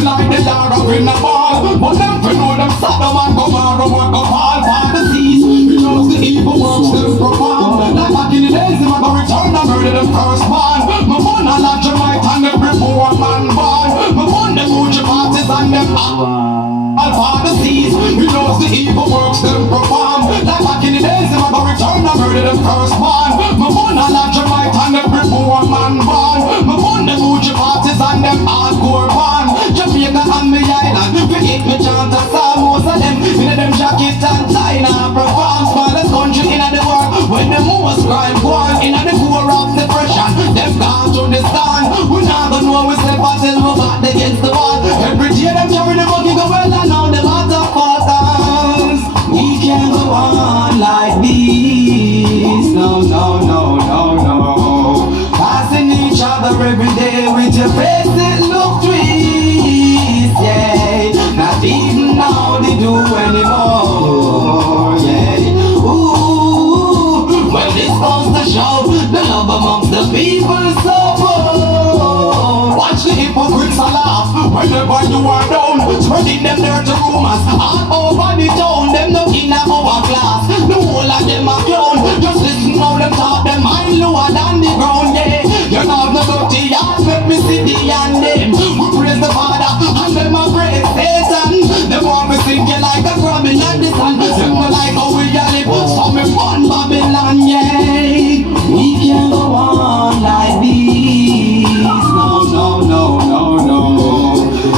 me like the yard up in the ball. But them we know them Sodom and Gomorrah work up all fantasies. He knows the evil works them perform. Like back in the days, him a go return and murder them first man. My fun a lot Jamaica and every poor man born. My fun them Gucci parties and them all fantasies. He knows the evil works them perform. Like back in the days, him a go return and murder them first man. My fun a lot Jamaica and every poor man born. My fun them Gucci parties and them hardcore pan. Jamaica and me island, we hit me chant a psalm. Most of them in them jacket and China perform. Smallest country in the world when the most crime go on. In the core of depression, them gone to the stand. We not gonna know we step until we back against the wall. Every day them carry the bucket go well and now the water falls. We can't go on like this. No, no, no, no, no. Passing each other every day with your face that look twist, yeah. Not even now they do anymore, yeah. Ooh, when this goes to show the love amongst the people so poor. Watch the hypocrites a laugh whenever you are down, spreading them dirty rumors all over the town. Them no in our class, the whole of them are clown. Just listen how them talk, them mind lower than the ground, yeah. You know the dirty yards, let me see the and them. We praise the Father and them a praise Satan. Them want me sinking like a crab in the sun. Them no like how we a live, so me fun Babylon, yeah. We can't go on like this. No, no, no, no, no.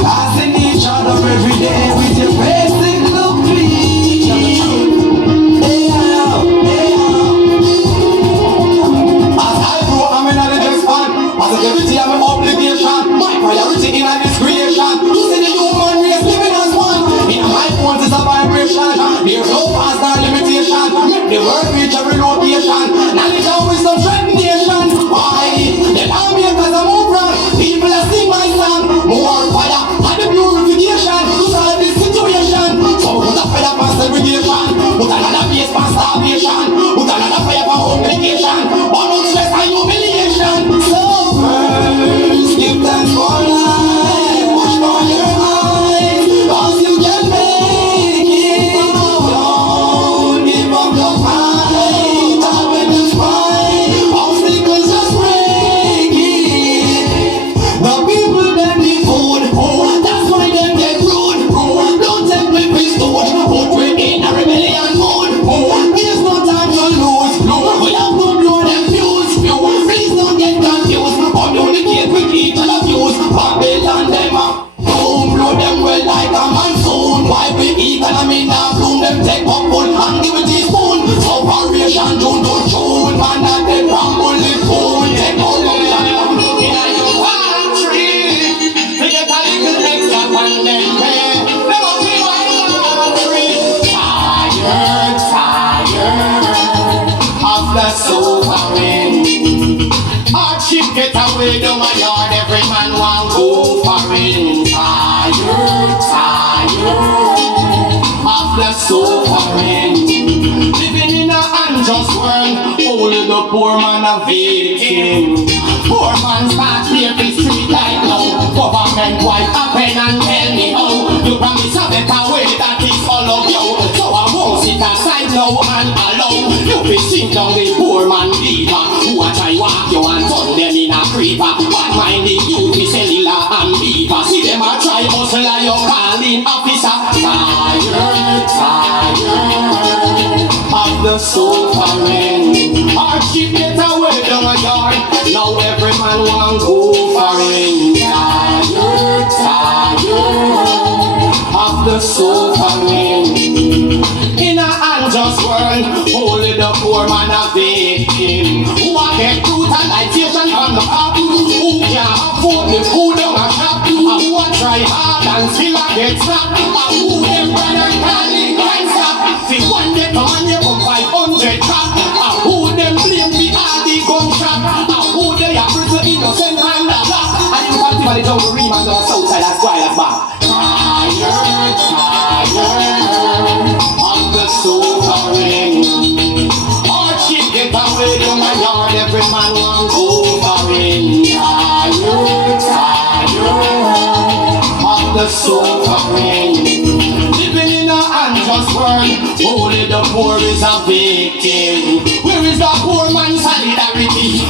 Passing each other every day with your face it look clean. As I grow, I'm in a legend span. Positivity, I'm an obligation. My priority in a this creation. See the human race living as one. In my phones is a vibration. There's no past or limitation. Make the world reach every location. Knowledge and wisdom strengthen nation. Why? Then I'm here cause I'm over. People are sing my song. More fire and the purification. To solve this situation. So put a fire for segregation. Put another base for starvation. Put another fire for humiliation. But no stress and humiliation. So first, give thanks for life. Push for your eyes. Cause you can make it. Don't give up the fight. Not when you fight. Obstacles just break it. The people them need food. That's why them get rude. Don't take me pistol. Put me in a rebellion mode. There's no time to lose. We have to blow them fuse. Please don't get confused. Communicate with each other views. Babylon them up. Boom, blow them well like a monsoon. Why we economy now bloom? Them take up full and give it teaspoon. Operation June to June. Man and them from bullet spoon. Take out the shot from looking at your country. They get a little extra on them pay. They must be one country. Tired, tired of the suffering. Hardship get away down my yard. Every man want go for it. Tired, tired of the suffering. Living in a unjust world, only the poor man a victim. Poor man start clear the street like now. Government wipe a pen and tell me how. You promise a better way that is all of you. So I won't sit aside now and allow you be sing down the poor man leader. Who a try walk you and turn them in a creeper. Bad mind the youth be cellular and beaver. See them a try hustle and you calling officer. Tired, tired of the suffering. Hardship get away down a yard. Now every man want go for it. Tired, tired of the suffering. In a unjust world, only the poor man a victim. Who a get brutalization from the up? Who can't afford the food on a shop? Who a try hard and still a get slapped? Who them brother calling crime stop? See one day come and you come 500 crap. Who them blame the hardy gunshot? Who they are prison innocent and a black? And you can't even tell the ream and the south side as quiet as back. Tired, tired of the suffering. Hardship get away of the suffering. Living in a unjust world, only the poor is a victim. Where is the poor man's solidarity?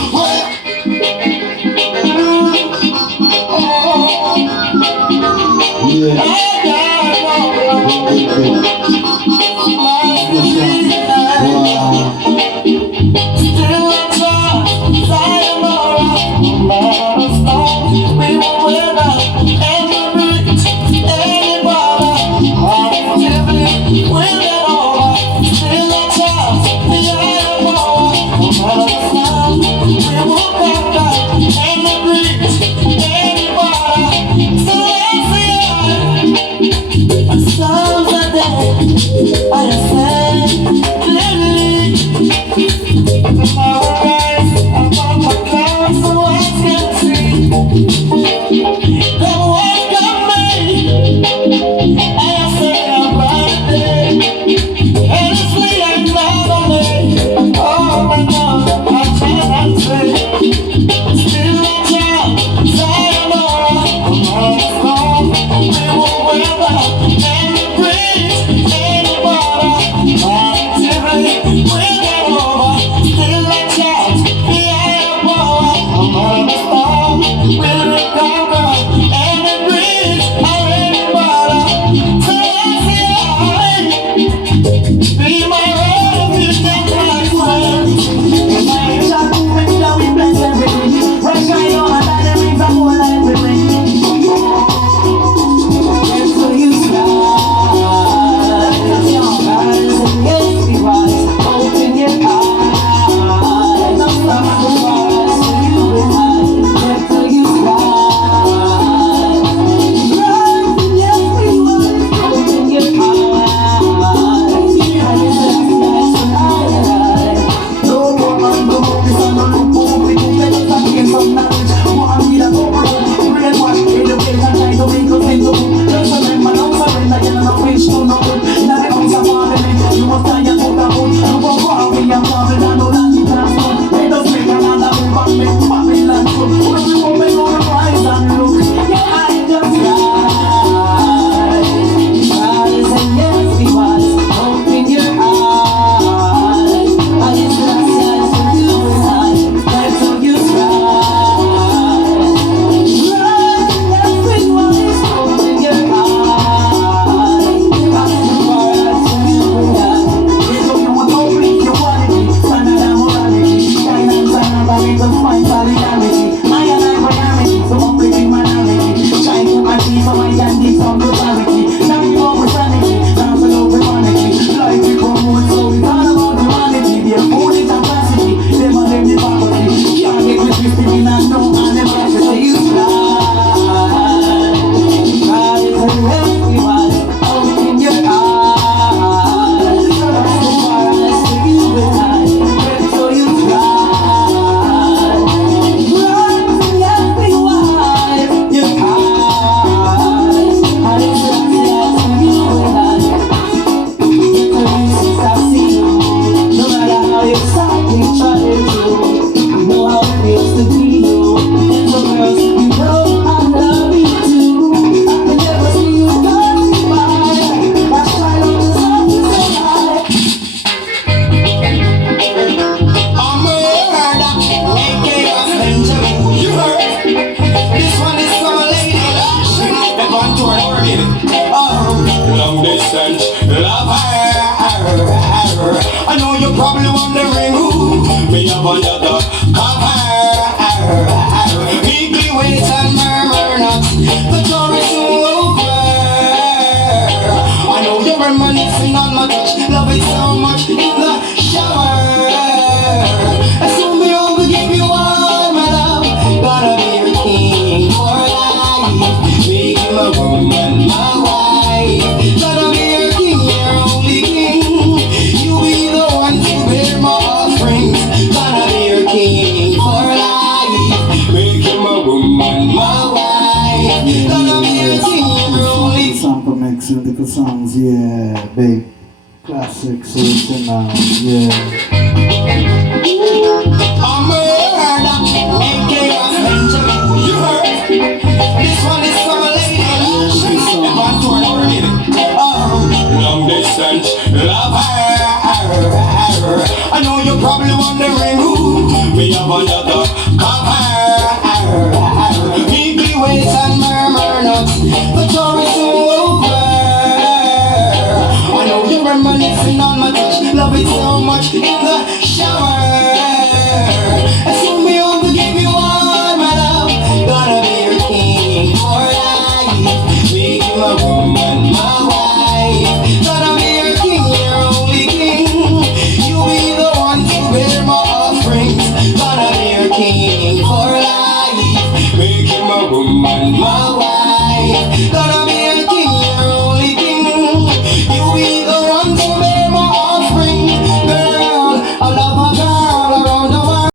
I know you're probably wondering who me up under the cover. Weekly waits and murmur not, the story soon over. I know you're reminiscing on my touch, love it so much in the shower. I soon be able to give you all my love, gotta be your king for life, make him a woman, my wife, gotta be your king, your only king. You be the one to bear my offerings, gotta be your king for life, make him a woman, my wife, gotta be your king, your only. Song from excellent songs, yeah, big classic solution now, yeah. I'm a murder, AK of Benjamin, you heard? This one is from a lady. for life. Make him a woman, my wife. Gonna